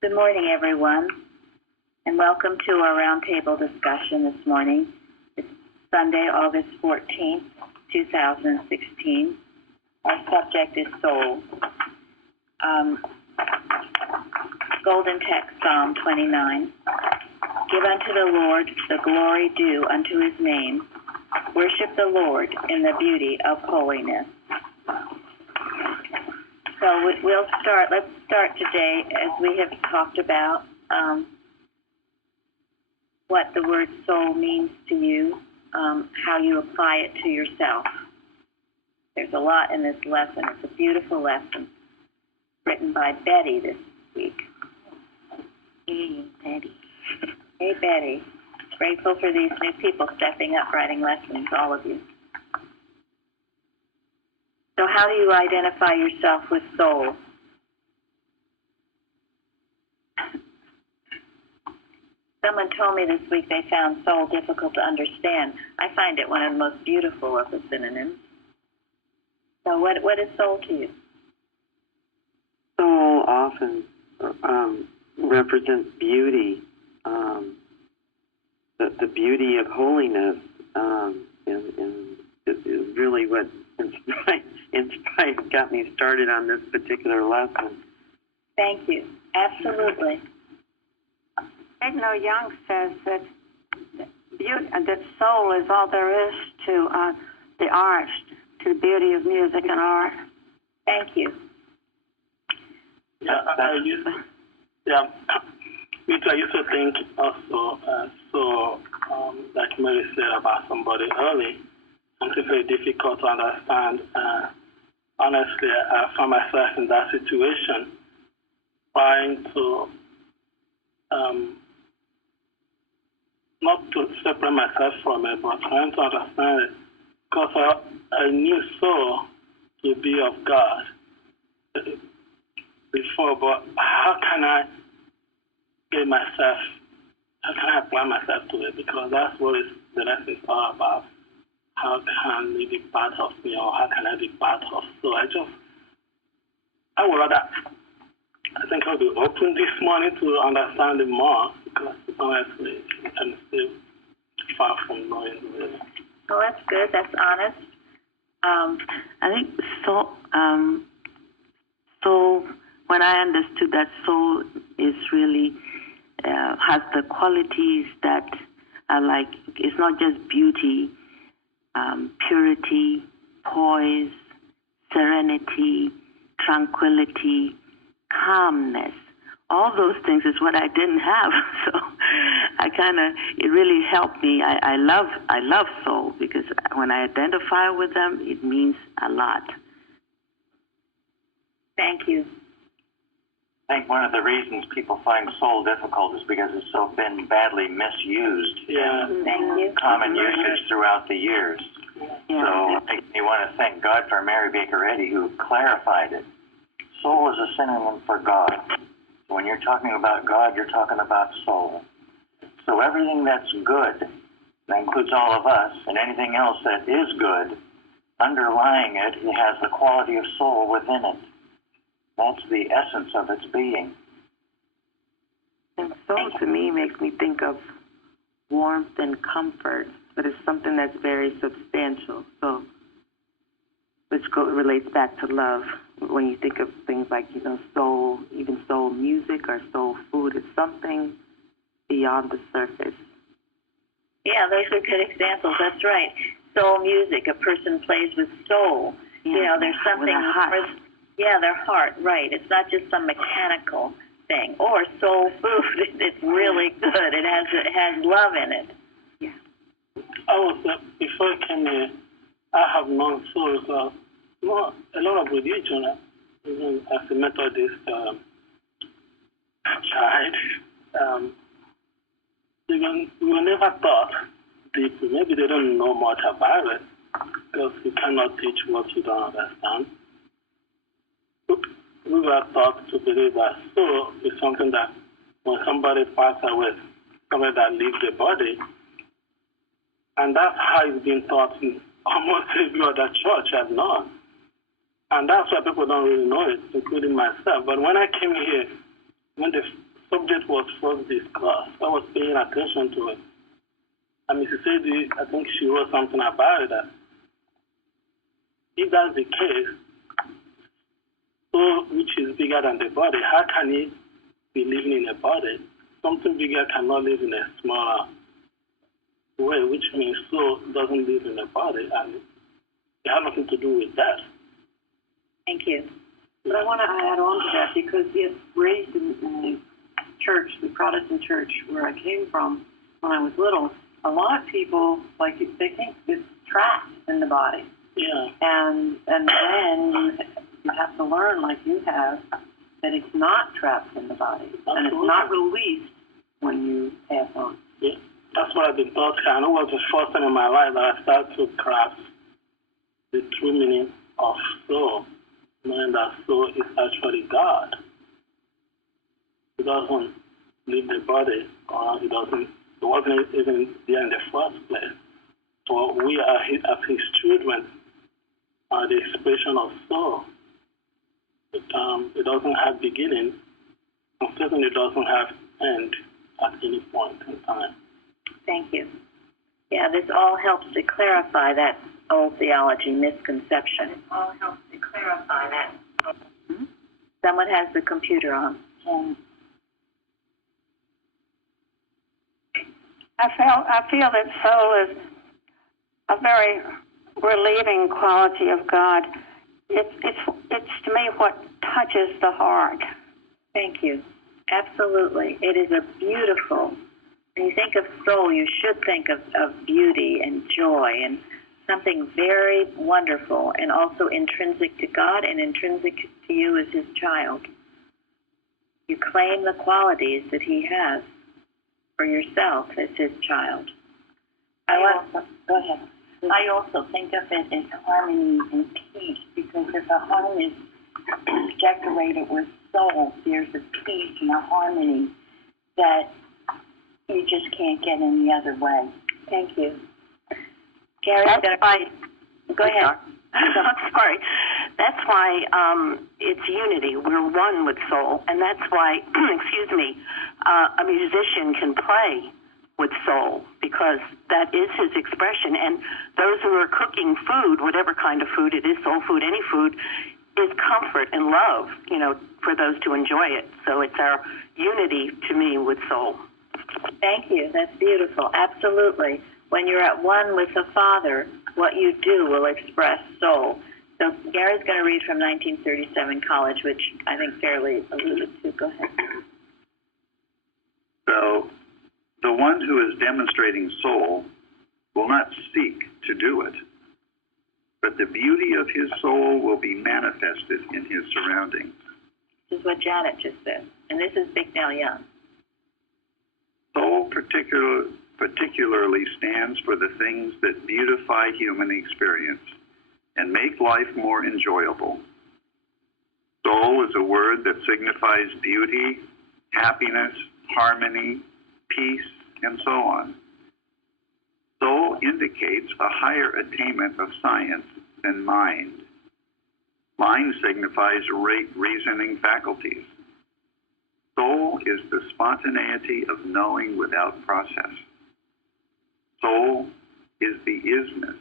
Good morning, everyone, and welcome to our roundtable discussion this morning. It's Sunday, August 14th, 2016. Our subject is soul. Golden text, Psalm 29. Give unto the Lord the glory due unto his name. Worship the Lord in the beauty of holiness. So we'll start. Let's start today as we have talked about what the word soul means to you, how you apply it to yourself. There's a lot in this lesson. It's a beautiful lesson written by Betty this week. Hey, Betty. Hey, Betty. Grateful for these new people stepping up, writing lessons, all of you. So how do you identify yourself with soul? Someone told me this week they found soul difficult to understand. I find it one of the most beautiful of the synonyms. So what is soul to you? Soul often represents beauty, the beauty of holiness, and is really what got me started on this particular lesson. Thank you. Absolutely. Edno Young says that that soul is all there is to the art, to the beauty of music and art. Thank you. Yeah, I used to think also, like Mary said about somebody early, something very difficult to understand. Honestly, I found myself in that situation, trying to not to separate myself from it, but trying to understand it, because I knew soul to be of God before, but how can I apply myself to it? Because that's what the lesson is all about. How can it be part of me, or how can I be part of? So I would rather, I think I'll be open this morning to understand it more, because honestly, I'm still far from knowing really. Well, that's good. That's honest. I think soul, when I understood that soul is really, has the qualities that are like, it's not just beauty, purity, poise, serenity, tranquility, calmness. All those things is what I didn't have. So it really helped me. I love soul, because when I identify with them, it means a lot. Thank you. I think one of the reasons people find soul difficult is because it's so been badly misused in Thank you. common usage throughout the years. Yeah. So it makes me want to thank God for Mary Baker Eddy, who clarified it. Soul is a synonym for God. When you're talking about God, you're talking about soul. So everything that's good, that includes all of us, and anything else that is good, underlying it, it has the quality of soul within it. That's the essence of its being. And soul to me makes me think of warmth and comfort, but it's something that's very substantial. So, which relates back to love. When you think of things like, soul, even soul music or soul food, it's something beyond the surface. Yeah, those are good examples. That's right. Soul music, a person plays with soul. Yeah, There's something with a heart. Their heart, right. It's not just some mechanical thing. Or soul food. It's really good. It has love in it. Yeah. Before I came here, I have known souls, a lot of religion, even as a Methodist child, we were never taught deeply. Maybe they don't know much about it, because you cannot teach what you don't understand. We were taught to believe that soul is something that when somebody passes away, somebody that leaves the body, and that's how it's been taught in almost every other church I've known. And that's why people don't really know it, including myself. But when I came here, when the subject was first discussed, I was paying attention to it. And Mrs. Sadie, I think she wrote something about it, that if that's the case, soul which is bigger than the body, how can it be living in a body? Something bigger cannot live in a smaller way, which means soul doesn't live in a body, and it has nothing to do with that. Thank you. But I want to add on to that because it's raised in the church, the Protestant church where I came from when I was little. A lot of people, like, they think it's trapped in the body. Yeah. And then you have to learn, like you have, that it's not trapped in the body. Absolutely. And it's not released when you pass on. Yeah. That's what I've been taught. And it was the first time in my life that I started to grasp the true meaning of soul, knowing that soul is actually God. It doesn't leave the body, or it wasn't even there in the first place. So we are, as His children, are the expression of soul. It doesn't have beginning, and certainly doesn't have end at any point in time. Thank you. Yeah, this all helps to clarify that old theology misconception. It all helps to clarify that. Someone has the computer on. I feel that soul is a very relieving quality of God. It's to me what touches the heart. Thank you. Absolutely. It is a beautiful, when you think of soul, you should think of beauty and joy and something very wonderful and also intrinsic to God and intrinsic to you as His child. You claim the qualities that He has for yourself as His child. Go ahead. I also think of it as harmony and peace, because if a home is decorated with soul, there's a peace and a harmony that you just can't get any other way. Thank you. Gary, go ahead. Sorry. That's why it's unity. We're one with soul, and that's why, a musician can play with soul, because that is his expression. And those who are cooking food, whatever kind of food it is, soul food, any food, is comfort and love, for those to enjoy it. So it's our unity, to me, with soul. Thank you. That's beautiful. Absolutely. When you're at one with the Father, what you do will express soul. So Gary's going to read from 1937 College, which I think fairly alluded to. Go ahead. So the one who is demonstrating soul will not seek to do it, but the beauty of his soul will be manifested in his surroundings. This is what Janet just said, and this is Bicknell Young. Soul particularly stands for the things that beautify human experience and make life more enjoyable. Soul is a word that signifies beauty, happiness, harmony, peace, and so on. Soul indicates a higher attainment of science than mind. Mind signifies reasoning faculties. Soul is the spontaneity of knowing without process. Soul is the isness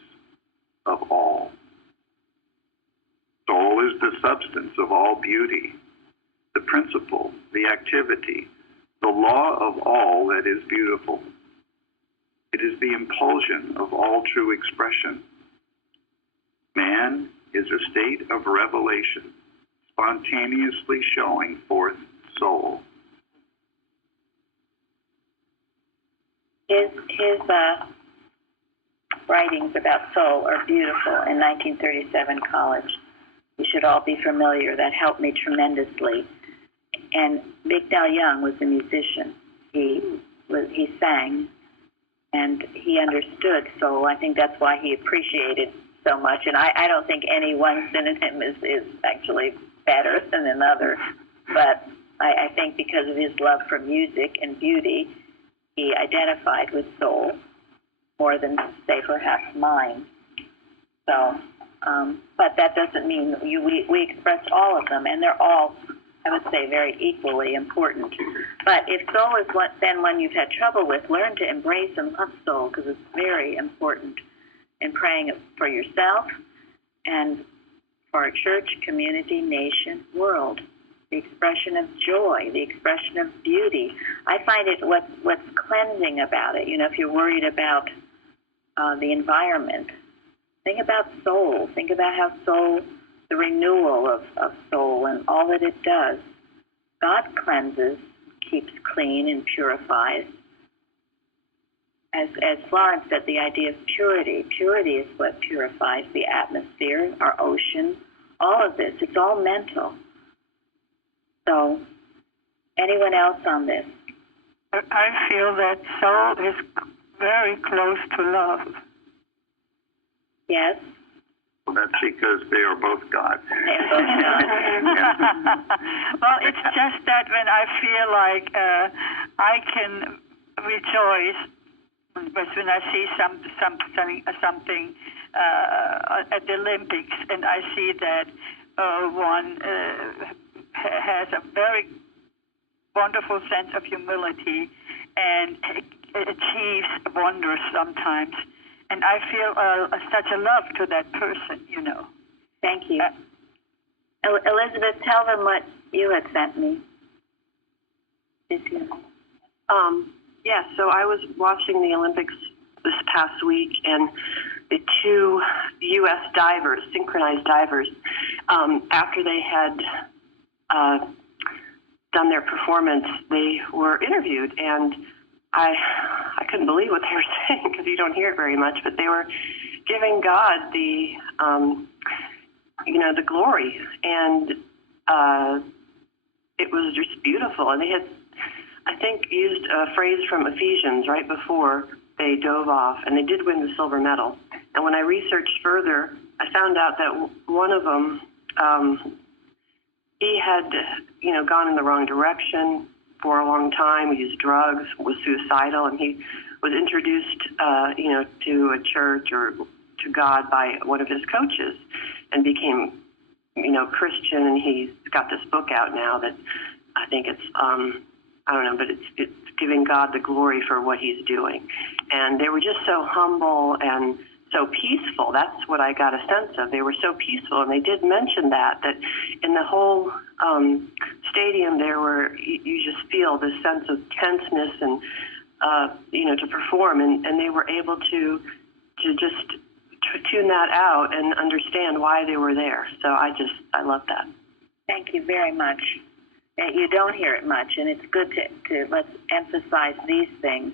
of all. Soul is the substance of all beauty, the principle, the activity, the law of all that is beautiful. It is the impulsion of all true expression. Man is a state of revelation, spontaneously showing forth soul. His writings about soul are beautiful in 1937 College. You should all be familiar. That helped me tremendously. And Bicknell Young was a musician. He sang, and he understood soul. I think that's why he appreciated so much. And I don't think any one synonym is actually better than another. But I think because of his love for music and beauty, he identified with soul more than, say, perhaps mind. So, but that doesn't mean we express all of them, and they're all I would say very equally important. But if soul is then one you've had trouble with, learn to embrace and love soul, because it's very important in praying for yourself and for our church, community, nation, world. The expression of joy, the expression of beauty. I find it what's cleansing about it. If you're worried about the environment, think about soul. Think about how soul, the renewal of soul and all that it does. God cleanses, keeps clean, and purifies. As Florence said, the idea of purity. Purity is what purifies the atmosphere, our ocean, all of this. It's all mental. So, anyone else on this? I feel that soul is very close to love. Yes? Well, that's because they are both God. They're both God. Well, it's just that when I feel like I can rejoice when I see something at the Olympics, and I see that one has a very wonderful sense of humility and achieves wonders sometimes. And I feel such a love to that person, Thank you. Elizabeth, tell them what you had sent me. Yeah, so I was watching the Olympics this past week, and the two U.S. divers, synchronized divers, after they had done their performance, they were interviewed, and I couldn't believe what they were saying, because you don't hear it very much, but they were giving God the the glory, and it was just beautiful. And they had, I think, used a phrase from Ephesians right before they dove off, and they did win the silver medal. And when I researched further, I found out that one of them, he had, gone in the wrong direction for a long time. He used drugs, was suicidal, and he was introduced, to a church or to God by one of his coaches, and became, Christian. And he's got this book out now that I think it's, I don't know, but it's giving God the glory for what he's doing. And they were just so humble and so peaceful. That's what I got a sense of. They were so peaceful, and they did mention that in the whole stadium there were, you just feel this sense of tenseness and, to perform, and they were able to just tune that out and understand why they were there. So I love that. Thank you very much. You don't hear it much, and it's good to let's emphasize these things.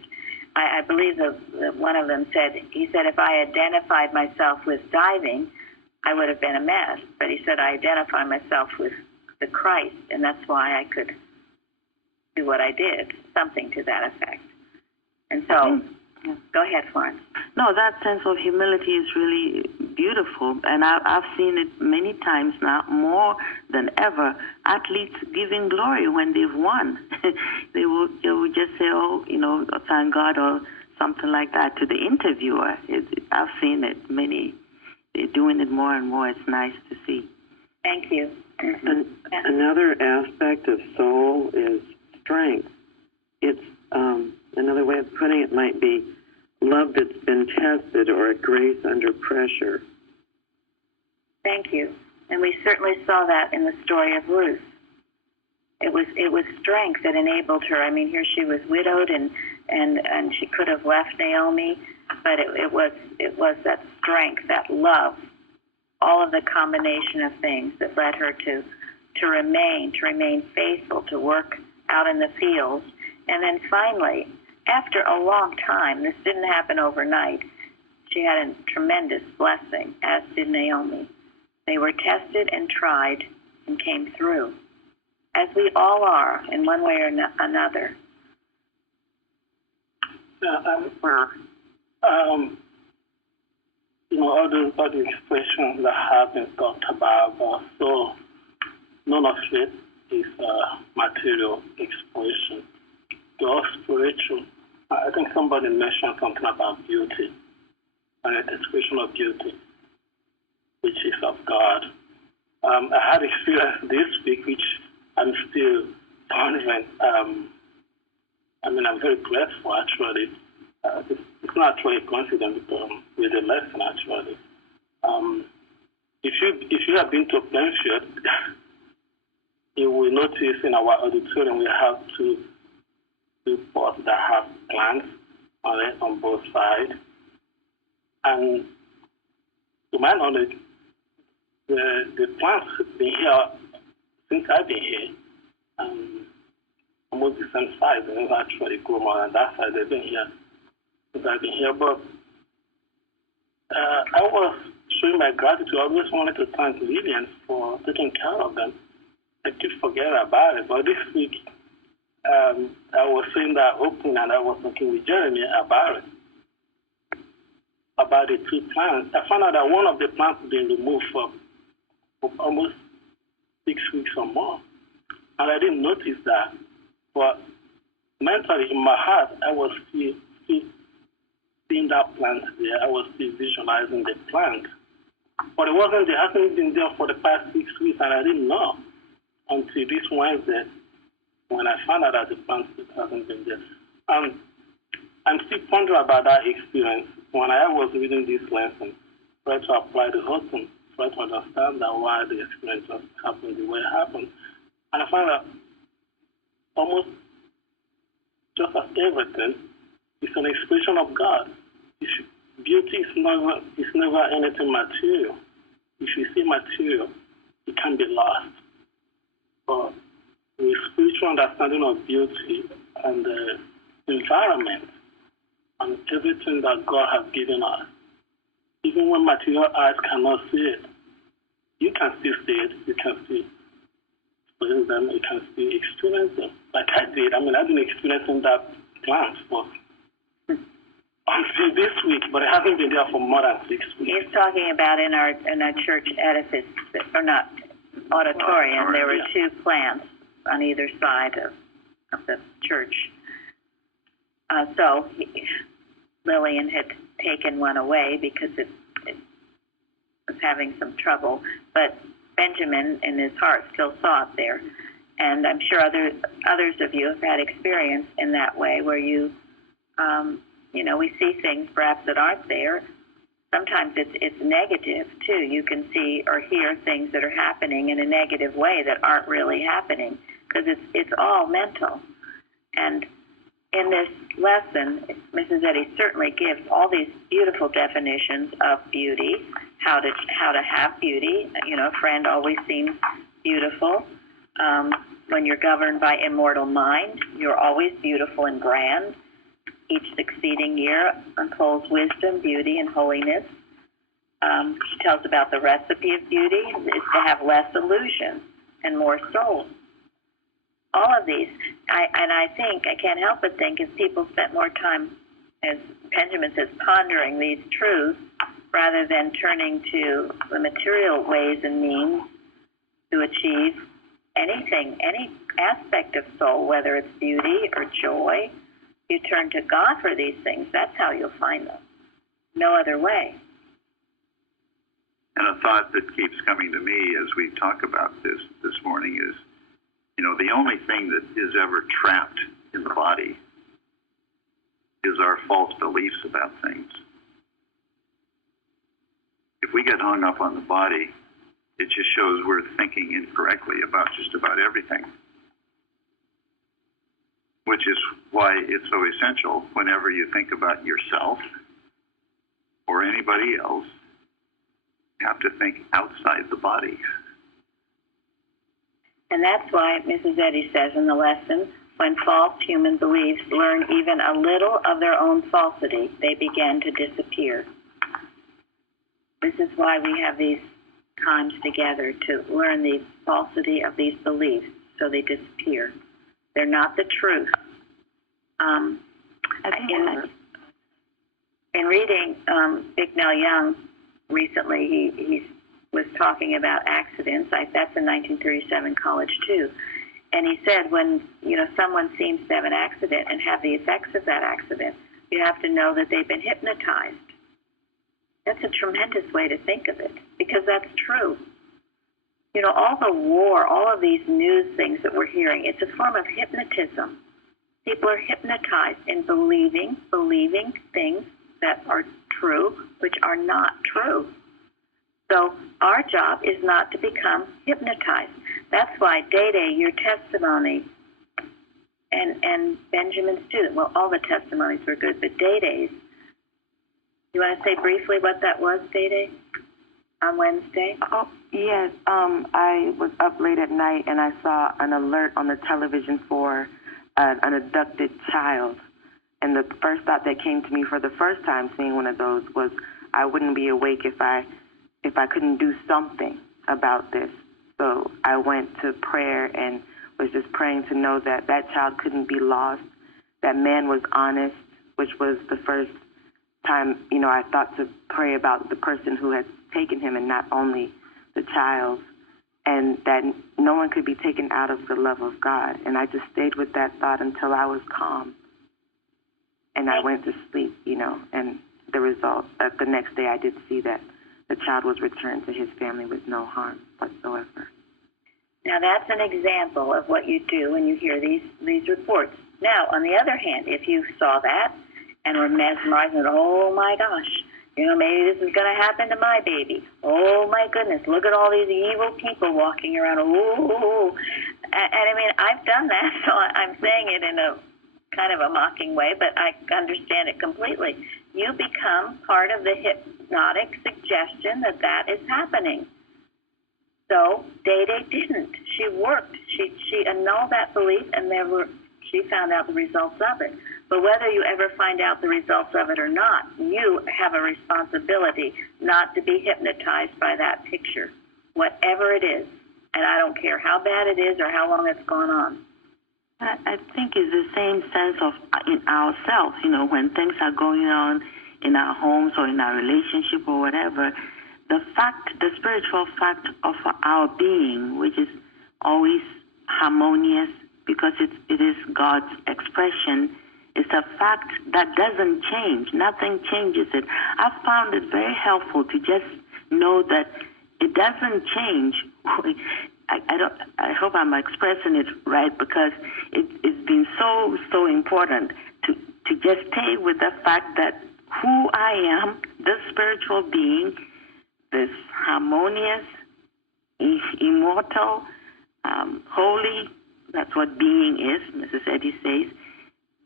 I believe that one of them said, if I identified myself with diving, I would have been a mess. But he said, I identify myself with the Christ, and that's why I could do what I did, something to that effect. And so, go ahead, Florence. No, that sense of humility is really beautiful, and I've seen it many times now, more than ever. Athletes giving glory when they've won. they will just say, thank God, or something like that to the interviewer. I've seen it they're doing it more and more. It's nice to see. Thank you. Another aspect of soul is strength. It's another way of putting it might be love that's been tested, or a grace under pressure. Thank you. And we certainly saw that in the story of Ruth. It was strength that enabled her. I mean, here she was widowed, and she could have left Naomi, but it was that strength, that love, all of the combination of things that led her to remain faithful, to work out in the fields. And then finally, after a long time, this didn't happen overnight, she had a tremendous blessing, as did Naomi. They were tested and tried and came through, as we all are in one way or another. All the expressions that have been talked about, so none of it is material expression. They're all spiritual. I think somebody mentioned something about beauty, and the expression of beauty, which is of God. I had experience this week, which I'm still pondering. I'm very grateful, actually. It's not actually a coincidence with the lesson, actually. If you have been to Plainfield, you will notice in our auditorium we have two pots that have plants on it on both sides. And to my knowledge, the plants have been here since I've been here. Almost the same size. They never actually grow more than that size. They've been here since I've been here. But I was showing my gratitude. I always wanted to thank Lillian for taking care of them. I keep forgetting about it. But this week, I was saying that opening, and I was talking with Jeremy about it, about the two plants. I found out that one of the plants has been removed for almost 6 weeks or more. And I didn't notice that. But mentally, in my heart, I was still seeing that plant there. I was still visualizing the plant. But it wasn't there. It hasn't been there for the past 6 weeks, and I didn't know until this Wednesday when I found out that the plant hasn't been there. I'm still pondering about that experience. When I was reading this lesson, try to apply the whole thing, try to understand that why the experience just happened the way it happened. And I found that almost just as everything, it's an expression of God. Beauty is never anything material. If you see material, it can be lost. But with spiritual understanding of beauty and the environment and everything that God has given us, even when material eyes cannot see it, you can still see it, you can still experience them, you can still experience them. Like I did. I've been experiencing that plant for until this week, but it hasn't been there for more than 6 weeks. He's talking about in our church edifice, or not auditorium, there were two plants on either side of the church. So Lillian had taken one away because it was having some trouble, but Benjamin in his heart still saw it there. And I'm sure others of you have had experience in that way where you we see things perhaps that aren't there. Sometimes it's negative too. You can see or hear things that are happening in a negative way that aren't really happening because it's all mental. And in this lesson, Mrs. Eddy certainly gives all these beautiful definitions of beauty, how to have beauty. A friend always seems beautiful. When you're governed by immortal mind, you're always beautiful and grand. Each succeeding year unfolds wisdom, beauty, and holiness. She tells about the recipe of beauty is to have less illusion and more soul. All of these, I think, I can't help but think if people spent more time, as Benjamin says, pondering these truths rather than turning to the material ways and means to achieve anything, any aspect of soul, whether it's beauty or joy, you turn to God for these things. That's how you'll find them. No other way. And a thought that keeps coming to me as we talk about this morning is, the only thing that is ever trapped in the body is our false beliefs about things. If we get hung up on the body, it just shows we're thinking incorrectly about just about everything. Which is why it's so essential whenever you think about yourself or anybody else, you have to think outside the body. And that's why Mrs. Eddy says in the lesson, when false human beliefs learn even a little of their own falsity, they begin to disappear. This is why we have these times together, to learn the falsity of these beliefs so they disappear. They're not the truth. In reading Bicknell Young recently, he was talking about accidents. That's in 1937 college too. And he said when someone seems to have an accident and have the effects of that accident, you have to know that they've been hypnotized. That's a tremendous way to think of it, because that's true. You know, all the war, all of these news things that we're hearing, it's a form of hypnotism. People are hypnotized in believing things that are true, which are not true. So our job is not to become hypnotized. That's why, Day, your testimony, and Benjamin's too, well, all the testimonies were good, but Day's, you want to say briefly what that was, Day, on Wednesday? Oh, yes. I was up late at night, and I saw an alert on the television for an abducted child. And the first thought that came to me for the first time seeing one of those was I wouldn't be awake if I couldn't do something about this. So I went to prayer and was just praying to know that that child couldn't be lost, that man was honest, which was the first time, you know, I thought to pray about the person who had taken him and not only the child, and that no one could be taken out of the love of God. And I just stayed with that thought until I was calm. And I went to sleep, you know, and the result, the next day I did see that the child was returned to his family with no harm whatsoever. Now, that's an example of what you do when you hear these reports. Now, on the other hand, if you saw that and were mesmerized and, oh, my gosh, you know, maybe this is going to happen to my baby. Oh, my goodness, look at all these evil people walking around. Oh, and I mean, I've done that, so I'm saying it in a kind of a mocking way, but I understand it completely. You become part of the hypnotic suggestion that that is happening. So Day didn't. She worked. She annulled that belief, and she found out the results of it. But whether you ever find out the results of it or not, you have a responsibility not to be hypnotized by that picture, whatever it is. And I don't care how bad it is or how long it's gone on. I think it's the same sense of in ourselves, you know, when things are going on in our homes or in our relationship or whatever, the spiritual fact of our being, which is always harmonious because it is God's expression, is a fact that doesn't change. Nothing changes it. I've found it very helpful to just know that it doesn't change. I hope I'm expressing it right, because it's been so important to just stay with the fact that who I am, this spiritual being, this harmonious, immortal, holy, that's what being is, Mrs. Eddy says,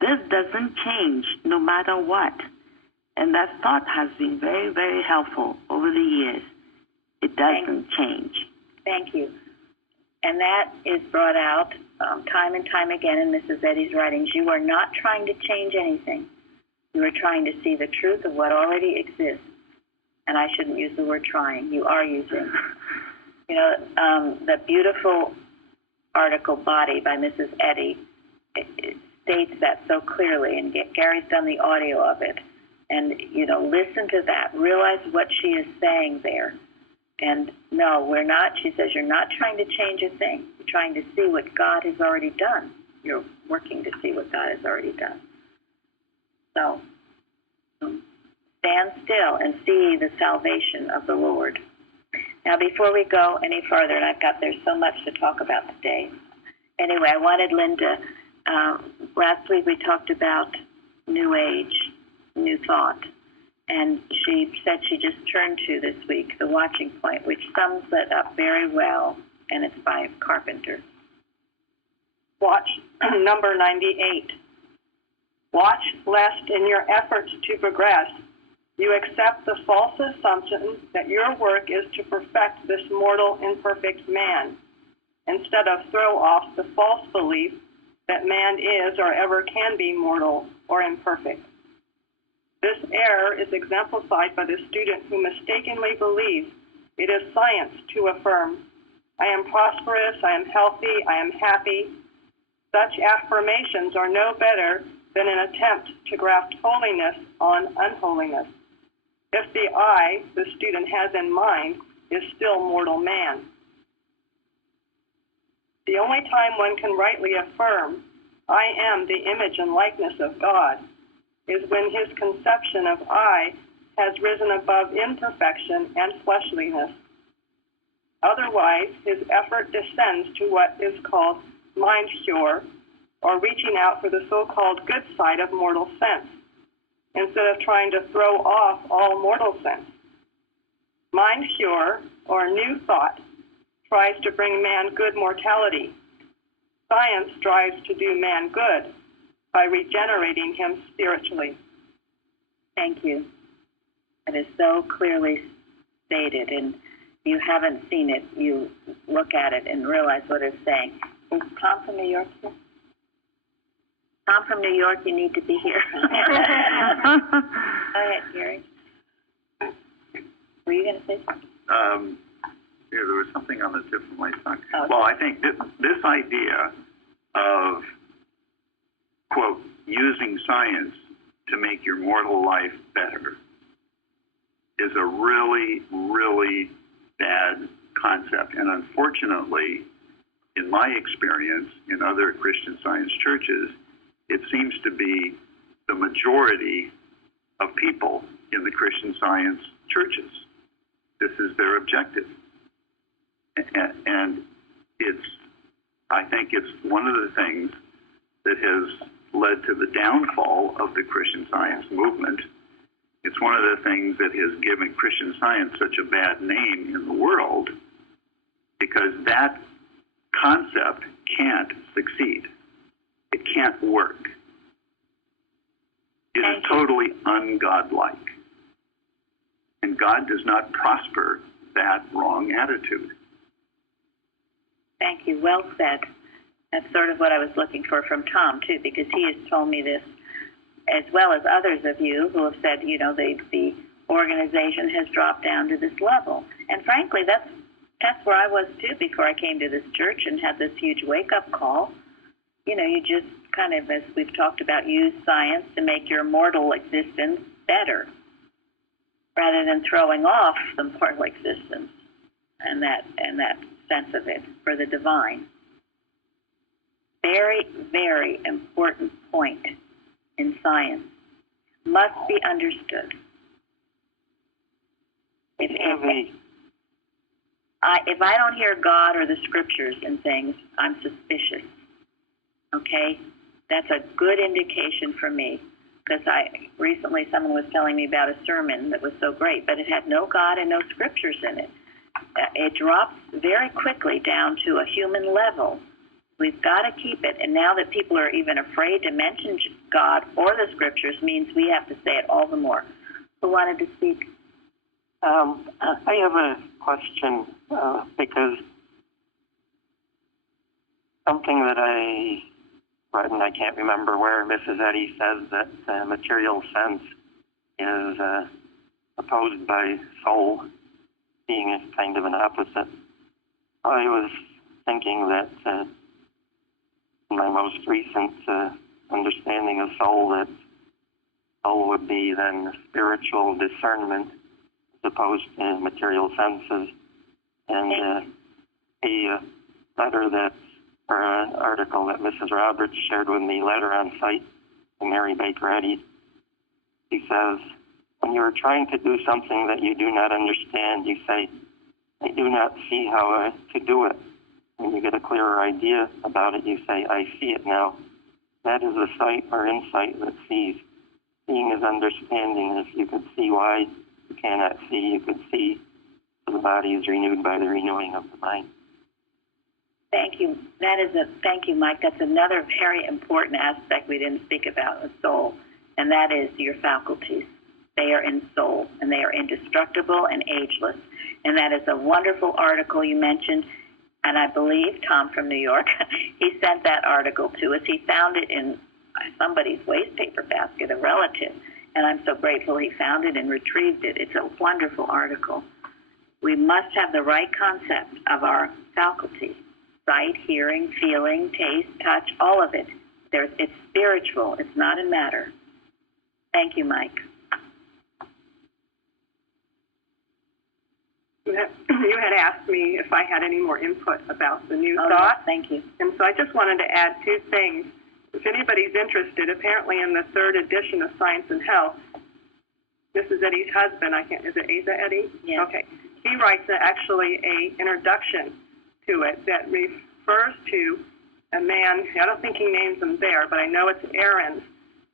this doesn't change no matter what. And that thought has been very, very helpful over the years. It doesn't change. Thank you. And that is brought out time and time again in Mrs. Eddy's writings. You are not trying to change anything. You are trying to see the truth of what already exists. And I shouldn't use the word trying. You are using. You know, the beautiful article Body by Mrs. Eddy, it states that so clearly, and Gary's done the audio of it. And, you know, listen to that. Realize what she is saying there. And no, we're not. She says you're not trying to change a thing. You're trying to see what God has already done. You're working to see what God has already done. So stand still and see the salvation of the Lord. Now, before we go any further, and there's so much to talk about today. Anyway, I wanted Linda, last week we talked about New Age, New Thought. And she said she just turned to this week, The Watching Point, which sums it up very well, and it's by Carpenter. Watch number 98. Watch lest in your efforts to progress, you accept the false assumption that your work is to perfect this mortal, imperfect man, instead of throw off the false belief that man is or ever can be mortal or imperfect. This error is exemplified by the student who mistakenly believes it is science to affirm, I am prosperous, I am healthy, I am happy. Such affirmations are no better than an attempt to graft holiness on unholiness, if the I the student has in mind is still mortal man. The only time one can rightly affirm, I am the image and likeness of God, is when his conception of I has risen above imperfection and fleshliness. Otherwise, his effort descends to what is called mind cure, or reaching out for the so-called good side of mortal sense, instead of trying to throw off all mortal sense. Mind cure, or new thought, tries to bring man good mortality. Science strives to do man good by regenerating him spiritually. Thank you. It is so clearly stated, and you haven't seen it, you look at it and realize what it's saying. Is Tom from New York here? Tom from New York, you need to be here. Go ahead, Gary. Were you going to say something? Yeah, there was something on the tip of my tongue. Okay. Well, I think this idea of, quote, using science to make your mortal life better is a really, really bad concept. And unfortunately, in my experience in other Christian Science churches, it seems to be the majority of people in the Christian Science churches. This is their objective. And I think it's one of the things that has led to the downfall of the Christian Science movement. It's one of the things that has given Christian Science such a bad name in the world, because that concept can't succeed. It can't work. It is totally ungodlike. And God does not prosper that wrong attitude. Thank you. Well said. That's sort of what I was looking for from Tom, too, because he has told me this, as well as others of you who have said, you know, the organization has dropped down to this level. And frankly, that's where I was, too, before I came to this church and had this huge wake-up call. You know, you just kind of, as we've talked about, use science to make your mortal existence better, rather than throwing off the mortal existence and that sense of it for the divine. Very, very important point in science. Must be understood. If I don't hear God or the scriptures in things, I'm suspicious. Okay? That's a good indication for me. Because recently someone was telling me about a sermon that was so great, but it had no God and no scriptures in it. It drops very quickly down to a human level. We've got to keep it. And now that people are even afraid to mention God or the scriptures means we have to say it all the more. Who wanted to speak? I have a question because something that I read, and I can't remember where, Mrs. Eddy says that material sense is opposed by soul being a kind of an opposite. I was thinking that in my most recent understanding of soul, that soul would be then spiritual discernment as opposed to material senses. And a letter that, or an article that Mrs. Roberts shared with me, Letter on Sight to Mary Baker Eddy, she says, when you are trying to do something that you do not understand, you say, I do not see how to do it. When you get a clearer idea about it, you say, I see it now. That is the sight or insight that sees. Seeing is understanding. If you could see why you cannot see, you could see. So the body is renewed by the renewing of the mind. Thank you. Thank you, Mike. That's another very important aspect we didn't speak about with soul, and that is your faculties. They are in soul, and they are indestructible and ageless. And that is a wonderful article you mentioned, and I believe Tom from New York, he sent that article to us. He found it in somebody's wastepaper basket, a relative, and I'm so grateful he found it and retrieved it. It's a wonderful article. We must have the right concept of our faculties. Sight, hearing, feeling, taste, touch, all of it. It's spiritual. It's not in matter. Thank you, Mike. You had asked me if I had any more input about the new thought. Yes, thank you. And so I just wanted to add two things. If anybody's interested, apparently in the third edition of Science and Health, Mrs. Eddy's husband, is it Asa Eddy? Yeah. Okay. he writes actually a introduction to it that refers to a man. I don't think he names him there, but I know it's Aaron,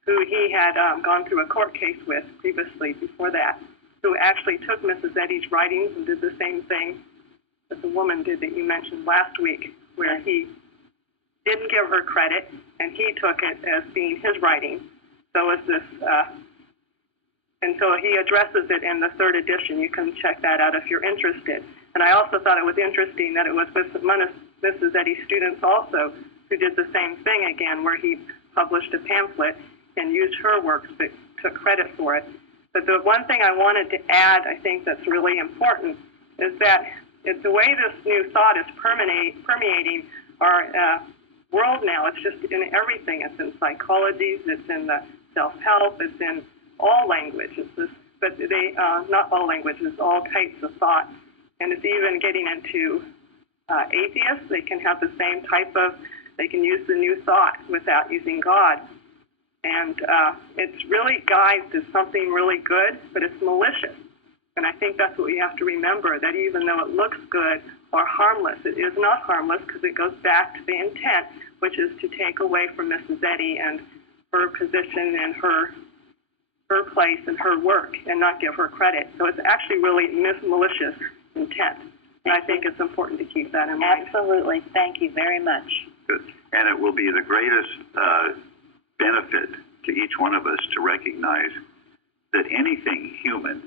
who he had gone through a court case with previously before that, who actually took Mrs. Eddy's writings and did the same thing that the woman did that you mentioned last week, where he didn't give her credit, and he took it as being his writing. So is this, and so he addresses it in the 3rd edition. You can check that out if you're interested. And I also thought it was interesting that it was Mrs. Eddy's students also who did the same thing again, where he published a pamphlet and used her works but took credit for it. But the one thing I wanted to add, I think that's really important, is that it's the way this new thought is permeating our world now. It's just in everything. It's in psychology, it's in the self-help, it's in all languages, but they not all languages, all types of thought. And it's even getting into atheists. They can have the same type of, they can use the new thought without using God. And it's really guised as something really good, but it's malicious. And I think that's what we have to remember, that even though it looks good or harmless, it is not harmless because it goes back to the intent, which is to take away from Mrs. Eddy and her position and her place and her work and not give her credit. So it's actually really malicious intent. And I think it's important to keep that in mind. Absolutely. Thank you very much. Good. And it will be the greatest benefit to each one of us to recognize that anything human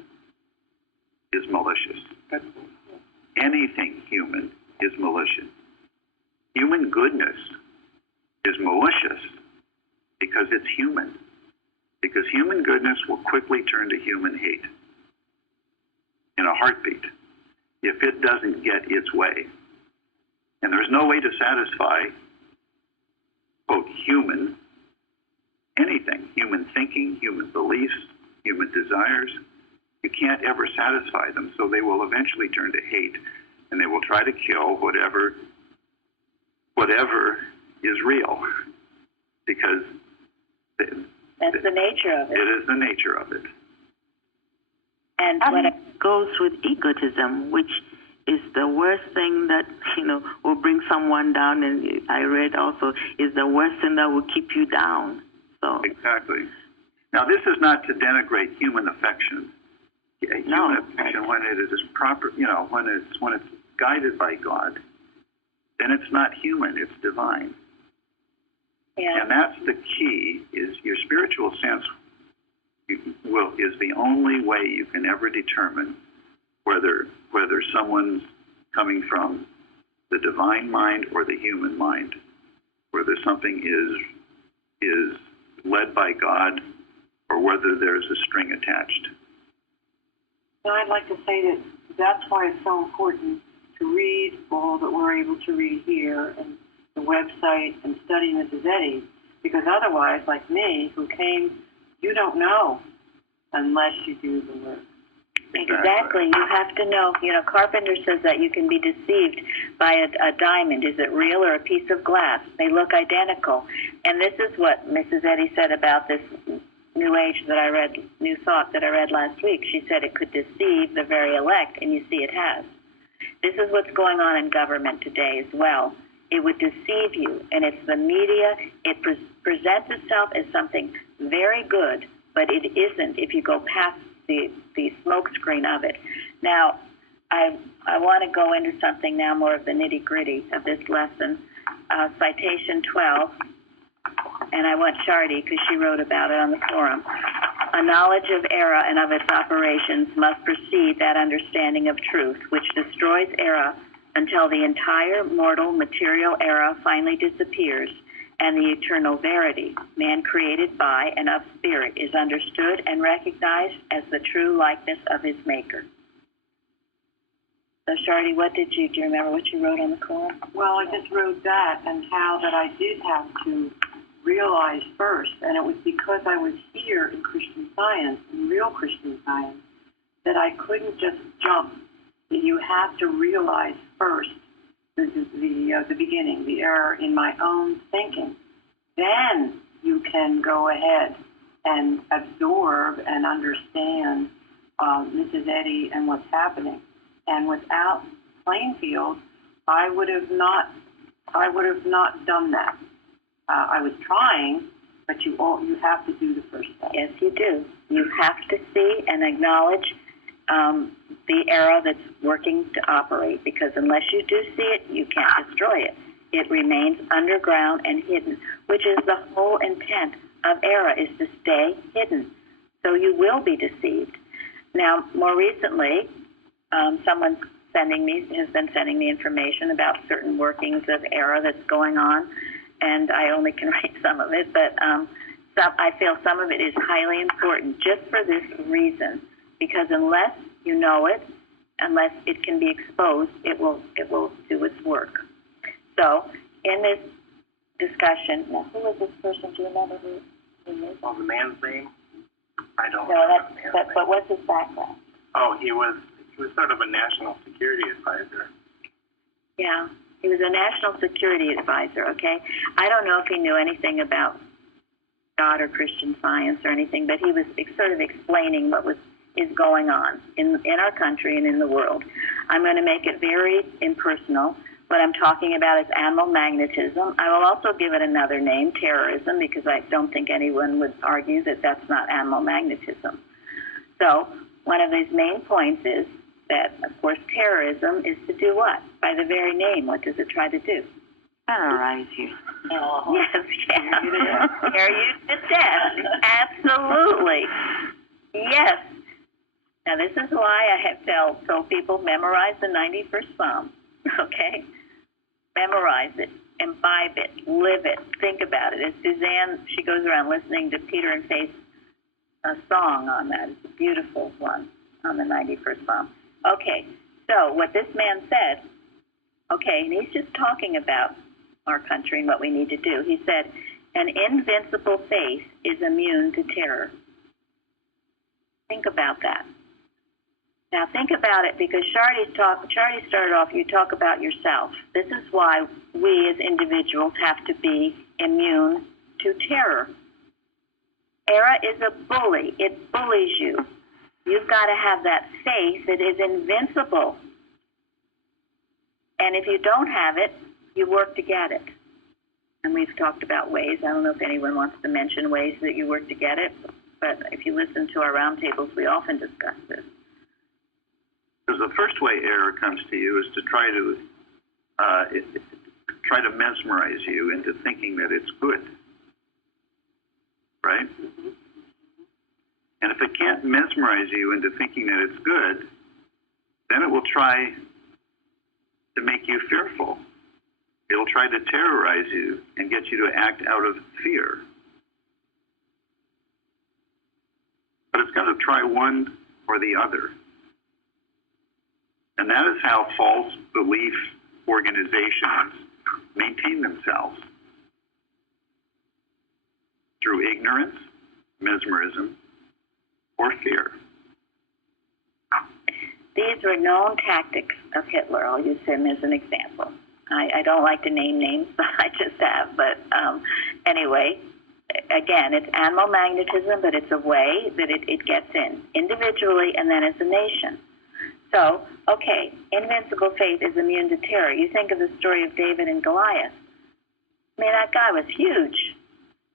is malicious. Anything human is malicious. Human goodness is malicious because it's human. Because human goodness will quickly turn to human hate in a heartbeat if it doesn't get its way. And there's no way to satisfy, quote, anything, human thinking, human beliefs, human desires. You can't ever satisfy them, so they will eventually turn to hate, and they will try to kill whatever is real, because that's the nature of it. It is the nature of it. And when it goes with egotism, which is the worst thing that, will bring someone down, and I read also, is the worst thing that will keep you down. So exactly. Now, this is not to denigrate human affection. Human affection, when it is proper, when it's guided by God, then it's not human, it's divine. Yeah. And that's the key, is your spiritual sense is the only way you can ever determine whether someone's coming from the divine mind or the human mind, whether something is led by God or whether there's a string attached. So I'd like to say that that's why it's so important to read all that we're able to read here and the website and study Mrs. Eddy, because otherwise, like me, who came, you don't know unless you do the work. Exactly. You have to know. Carpenter says that you can be deceived by a diamond. Is it real or a piece of glass? They look identical. And this is what Mrs. Eddy said about this New Age that I read, New Thought that I read last week. She said it could deceive the very elect, and you see it has. This is what's going on in government today as well. It would deceive you, and it's the media. It presents itself as something very good, but it isn't if you go past the smoke screen of it. Now, I want to go into something now more of the nitty-gritty of this lesson. Citation 12, and I want Shardy, because she wrote about it on the forum. A knowledge of error and of its operations must precede that understanding of truth, which destroys error until the entire mortal material error finally disappears and the eternal verity, man created by and of spirit, is understood and recognized as the true likeness of his maker. So, Shardy, do you remember what you wrote on the forum? Well, I just wrote that and how that I did have to realize first, and it was because I was here in Christian Science, in real Christian Science, that I couldn't just jump. That you have to realize first the beginning, the error in my own thinking. Then you can go ahead and absorb and understand Mrs. Eddy and what's happening. And without Plainfield, I would have not done that. I was trying, but you have to do the first step. Yes, you do. You have to see and acknowledge the era that's working to operate, because unless you do see it, you can't destroy it. It remains underground and hidden, which is the whole intent of ERA, is to stay hidden. So you will be deceived. Now, more recently, someone has been sending me information about certain workings of ERA that's going on, and I only can write some of it, but I feel some of it is highly important just for this reason, because unless you know it, unless it can be exposed, it will do its work. So in this discussion, now who was this person? Do you remember who he is? Well, the man's name? I don't know. No, but what's his background? Oh, he was sort of a national security advisor. Yeah, he was a national security advisor, okay? I don't know if he knew anything about God or Christian Science or anything, but he was sort of explaining what is going on in our country and in the world. I'm going to make it very impersonal. What I'm talking about is animal magnetism. I will also give it another name, terrorism, because I don't think anyone would argue that that's not animal magnetism. So one of his main points is that, of course, terrorism is to do what? By the very name, what does it try to do? Terrorize you. Yes, yeah. Scare you to death. Absolutely. Yes. Now, this is why I have told people, memorize the 91st Psalm, okay? Memorize it, imbibe it, live it, think about it. As Suzanne, she goes around listening to Peter and Faith's song on that. It's a beautiful one on the 91st Psalm. Okay, so what this man said, okay, and he's just talking about our country and what we need to do. He said, an invincible faith is immune to terror. Think about that. Now think about it, because Shardy started off, you talk about yourself. This is why we as individuals have to be immune to terror. ERA is a bully. It bullies you. You've got to have that faith that is invincible. And if you don't have it, you work to get it. And we've talked about ways. I don't know if anyone wants to mention ways that you work to get it, but if you listen to our roundtables, we often discuss this. Because the first way error comes to you is to try to mesmerize you into thinking that it's good, right? Mm-hmm. And if it can't mesmerize you into thinking that it's good, then it will try to make you fearful. It'll try to terrorize you and get you to act out of fear. But it's going to try one or the other. And that is how false belief organizations maintain themselves. Through ignorance, mesmerism, or fear. These were known tactics of Hitler. I'll use him as an example. I don't like to name names, but I just have. But anyway, again, it's animal magnetism, but it's a way that it gets in, individually and then as a nation. So, okay, invincible faith is immune to terror. You think of the story of David and Goliath. I mean, that guy was huge.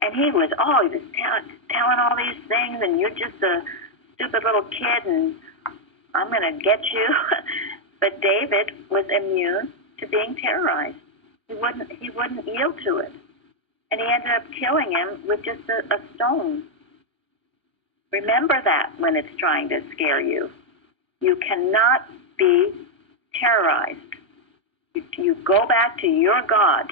And he was telling all these things, and you're just a stupid little kid, and I'm going to get you. But David was immune to being terrorized. He wouldn't yield to it. And he ended up killing him with just a stone. Remember that when it's trying to scare you. You cannot be terrorized. You go back to your God,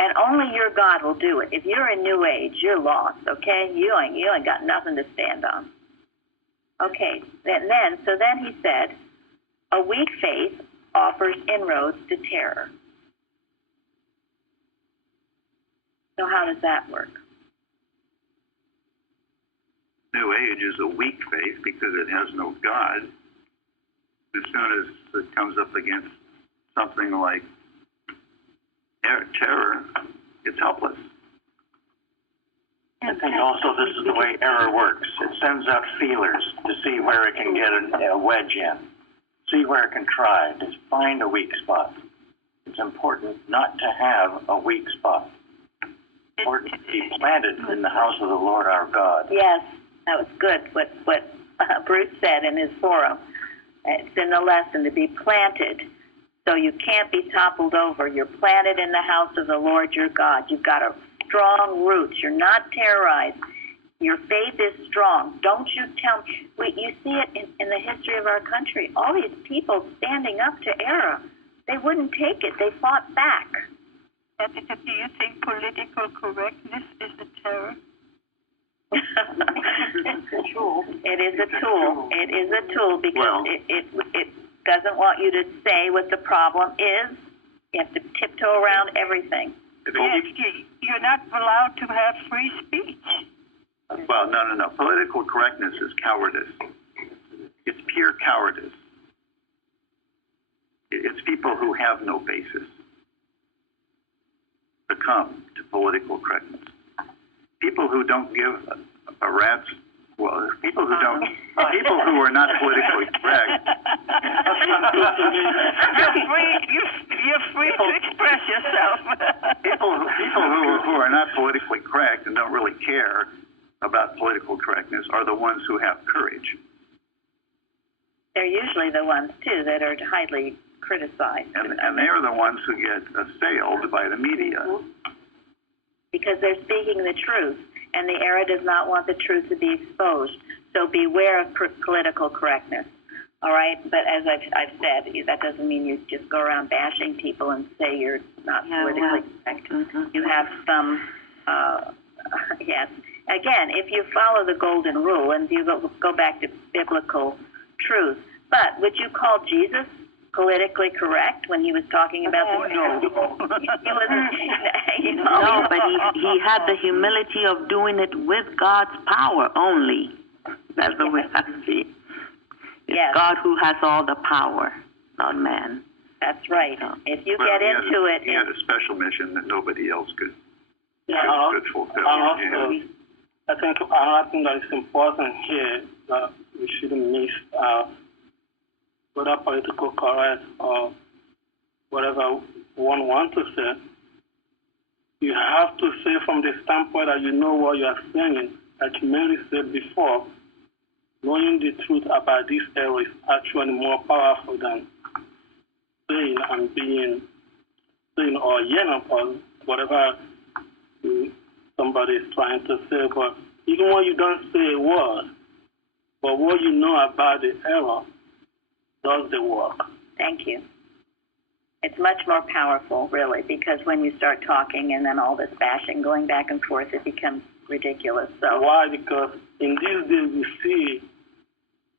and only your God will do it. If you're in New Age, you're lost, okay? You ain't got nothing to stand on. Okay, so then he said, a weak faith offers inroads to terror. So how does that work? New Age is a weak faith because it has no God. As soon as it comes up against something like terror, it's helpless. I think also this is the way error works. It sends out feelers to see where it can get a wedge in. see where it can try to find a weak spot. It's important not to have a weak spot. It's important to be planted in the house of the Lord our God. Yes, that was good, what Bruce said in his forum. It's in the lesson, to be planted so you can't be toppled over. You're planted in the house of the Lord your God. You've got a strong roots. You're not terrorized. Your faith is strong. Don't you tell me. You see it in the history of our country. All these people standing up to error. They wouldn't take it. They fought back. Do you think political correctness is a terror? It's a tool. It is a tool. It is a tool because it doesn't want you to say what the problem is. You have to tiptoe around everything. Yes, you're not allowed to have free speech. Well, no. Political correctness is cowardice. It's pure cowardice. It's people who have no basis succumb to political correctness. People who don't give a rat's, well, people who are not politically correct. You're free to express yourself. people who are not politically correct and don't really care about political correctness are the ones who have courage. They're usually the ones, too, that are highly criticized. And they're the ones who get assailed by the media. Because they're speaking the truth, and the era does not want the truth to be exposed. So beware of political correctness, all right? But as I've said, that doesn't mean you just go around bashing people and say you're not politically correct. Mm-hmm. You have some, yes. Again, if you follow the golden rule and you go back to biblical truth, but would you call Jesus politically correct when he was talking about the no, but he had the humility of doing it with God's power only. That's the way I see it. It's God who has all the power, not man. That's right. If you get into it, he had a special mission that nobody else could fulfill. I think another thing that is important here that we shouldn't miss, whether political correct or whatever one wants to say, you have to say from the standpoint that you know what you are saying. Like Mary said before, knowing the truth about this error is actually more powerful than saying and being or or whatever somebody is trying to say. But even when you don't say a word, but what you know about the error does the work. Thank you. It's much more powerful, really, because when you start talking and then all this bashing going back and forth, it becomes ridiculous. So why? Because in these days we see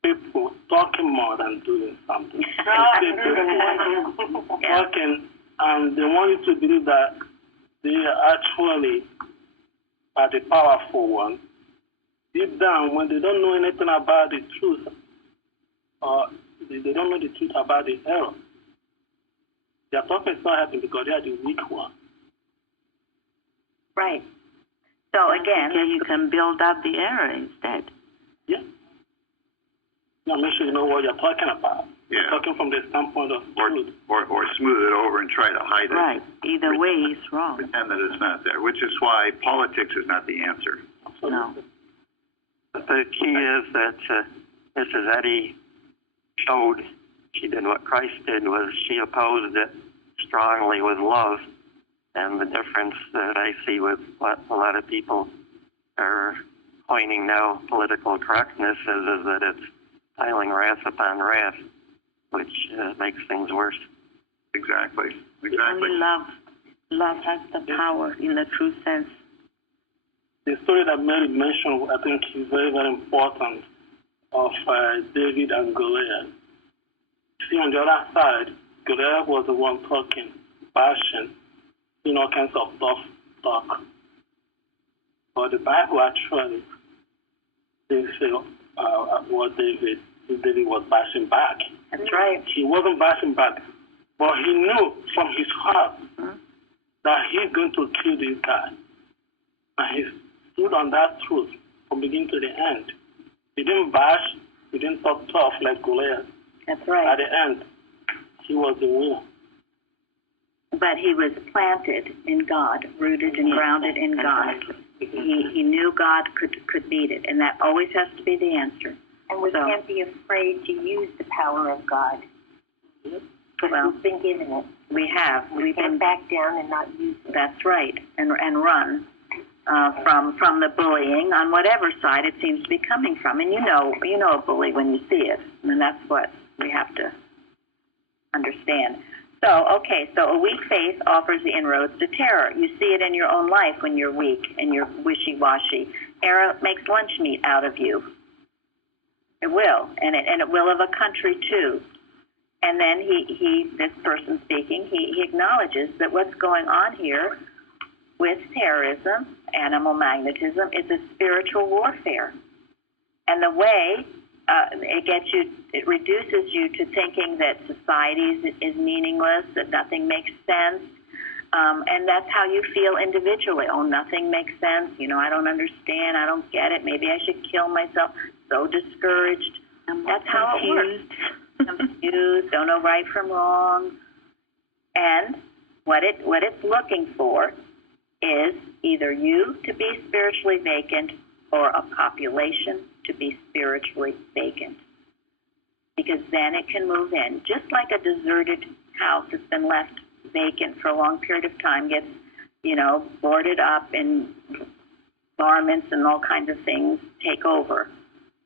people talking more than doing something. Talking, and they want you to believe that they actually are the powerful one. Deep down, when they don't know anything about the truth, or they don't know the truth about the error, their talking is not happening because they are the weak one. Right. So again, you can build up the error instead. Yeah. Now make sure you know what you're talking about. Yeah. You're talking from the standpoint of truth. Or smooth it over and try to hide it. Right. Either way, it's wrong. Pretend that it's not there, which is why politics is not the answer. No. But the key is that Mrs. Eddy showed she did what Christ did, was she opposed it strongly with love. And the difference that I see with what a lot of people are coining now political correctness is that it's piling wrath upon wrath, which makes things worse. Exactly. Only love has the power in the true sense. The story that Mary mentioned, I think, is very, very important, of David and Goliath. See, on the other side, Goliath was the one talking, bashing, all kinds of tough talk. But the Bible actually didn't say what David was bashing back. That's right. He wasn't bashing back, but he knew from his heart that he's going to kill this guy. And he stood on that truth from beginning to the end. He didn't bash, he didn't talk tough like Goliath. That's right. At the end, he was the winner. But he was planted in God, rooted and grounded in God. He knew God could meet it, and that always has to be the answer. And we can't be afraid to use the power of God. Well, we've been given it. We have. We can't back down and not use it. That's right, and run from the bullying on whatever side it seems to be coming from. And you know a bully when you see it, and that's what we have to understand. So a weak faith offers the inroads to terror. You see it in your own life when you're weak and you're wishy-washy. Error makes lunch meat out of you. It will, and it will of a country too. And then this person speaking, he acknowledges that what's going on here with terrorism, animal magnetism, is a spiritual warfare. And the way it reduces you to thinking that society is meaningless, that nothing makes sense, and that's how you feel individually. Oh, nothing makes sense. I don't understand. I don't get it. Maybe I should kill myself. So discouraged. That's how it works. Confused, don't know right from wrong. And what it's looking for is either you to be spiritually vacant or a population to be spiritually vacant. Because then it can move in. Just like a deserted house that's been left vacant for a long period of time gets, boarded up and varmints and all kinds of things take over.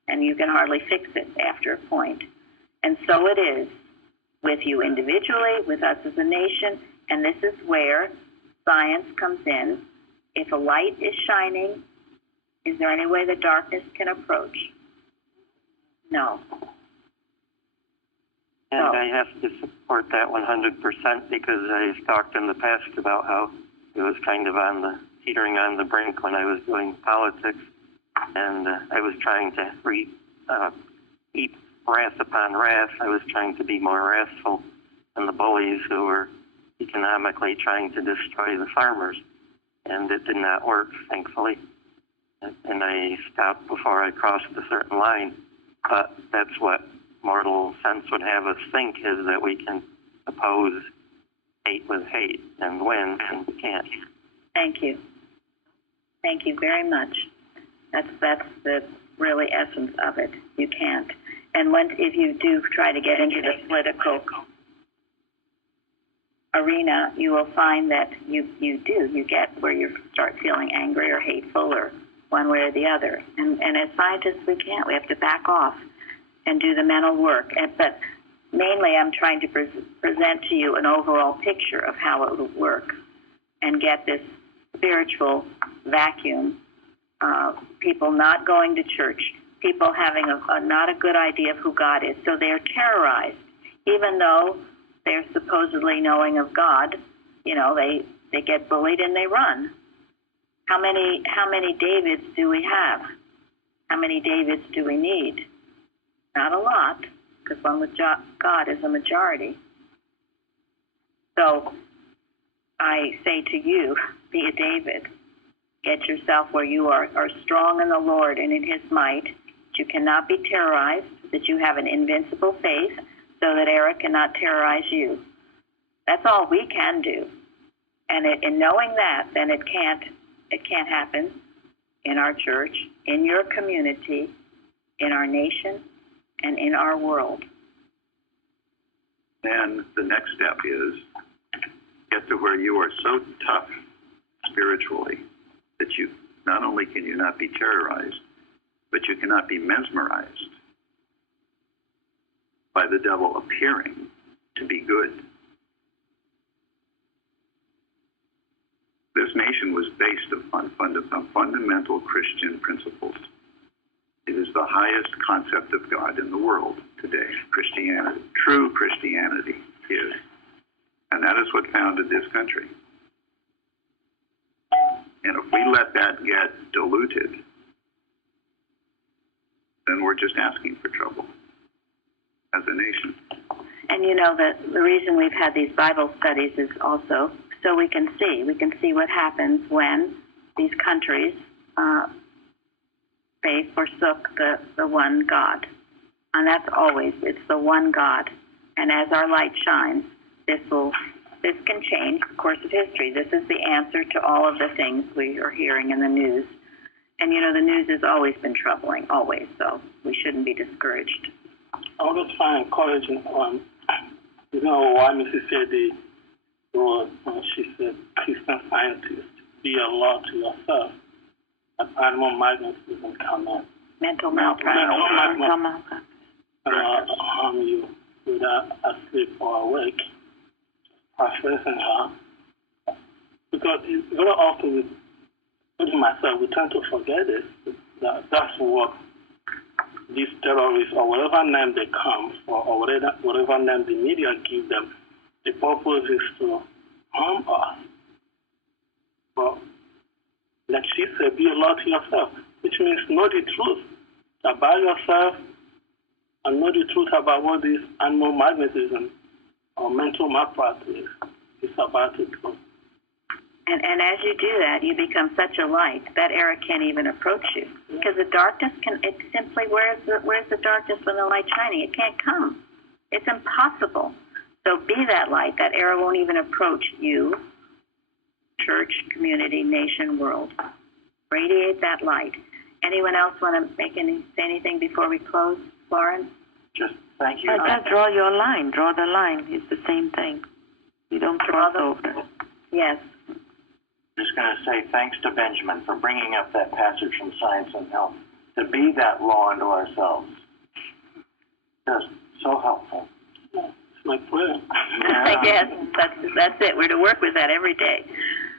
And you can hardly fix it after a point. And so it is with you individually, with us as a nation, and this is where science comes in. If a light is shining, is there any way the darkness can approach? No. And I have to support that 100% because I've talked in the past about how it was kind of teetering on the brink when I was doing politics. And I was trying to heap wrath upon wrath. I was trying to be more wrathful than the bullies who were economically trying to destroy the farmers. And it did not work, thankfully. And I stopped before I crossed a certain line. But that's what mortal sense would have us think, is that we can oppose hate with hate and win, and we can't. Thank you. Thank you very much. That's the really essence of it. You can't. And if you do try to get into the political arena, you will find that you get where you start feeling angry or hateful or one way or the other. And as scientists, we can't. We have to back off and do the mental work. But mainly I'm trying to present to you an overall picture of how it will work and get this spiritual vacuum. People not going to church, people having not a good idea of who God is. So they're terrorized, even though they're supposedly knowing of God. They get bullied and they run. How many Davids do we have? How many Davids do we need? Not a lot, because one with God is a majority. So I say to you, be a David. Get yourself where you are strong in the Lord and in his might, that you cannot be terrorized, that you have an invincible faith, so that Eric cannot terrorize you. That's all we can do. And in knowing that, then it can't happen in our church, in your community, in our nation, and in our world. Then the next step is get to where you are so tough spiritually that you not only can you not be terrorized, but you cannot be mesmerized by the devil appearing to be good. This nation was based upon fundamental Christian principles. It is the highest concept of God in the world today, Christianity. True Christianity is. And that is what founded this country. And if we let that get diluted, then we're just asking for trouble as a nation. And the reason we've had these Bible studies is also so we can see what happens when these countries they forsook the one God. And that's always, it's the one God. And as our light shines, this can change the course of history. This is the answer to all of the things we are hearing in the news. And, you know, the news has always been troubling, always, so we shouldn't be discouraged. I always find encouraging, you know, why Mrs. Eddy wrote when she said, Christian scientists, be a law to yourself, that animal magnetism cannot. Mental malpractice. Harm you whether asleep or awake. Paraphrasing her. Because very often, including myself, we tend to forget this. That's what these terrorists, or whatever name they come for, or whatever name the media give them, the purpose is to harm us. But like she said, be a law to yourself, which means know the truth about yourself and know the truth about what this animal magnetism or mental malpractice is about to do. And as you do that, you become such a light that error can't even approach you. Because the darkness it's simply, where's the darkness when the light's shining? It can't come. It's impossible. So be that light. That error won't even approach you, church, community, nation, world. Radiate that light. Anyone else want to say anything before we close, Florence? Just thank you. Just draw your line. Draw the line. It's the same thing. You don't cross over. Yes. Just going to say thanks to Benjamin for bringing up that passage from Science and Health, to be that law unto ourselves. Just so helpful. It's my prayer. Yes, that's it. We're to work with that every day.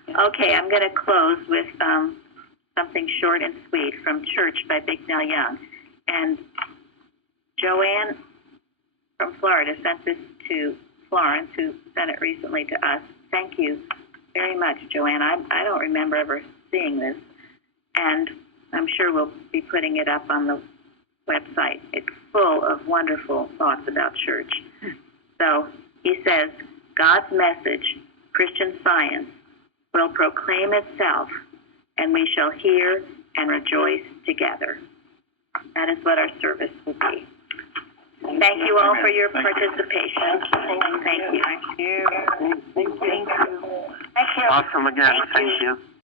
Okay, I'm going to close with something short and sweet from Church by Bicknell Young. And Joanne from Florida sent this to Florence, who sent it recently to us. Thank you very much, Joanne. I don't remember ever seeing this, and I'm sure we'll be putting it up on the website. It's full of wonderful thoughts about church. So he says, God's message, Christian Science, will proclaim itself, and we shall hear and rejoice together. That is what our service will be. Thank you all for your participation. Thank you. Awesome again. Thank you.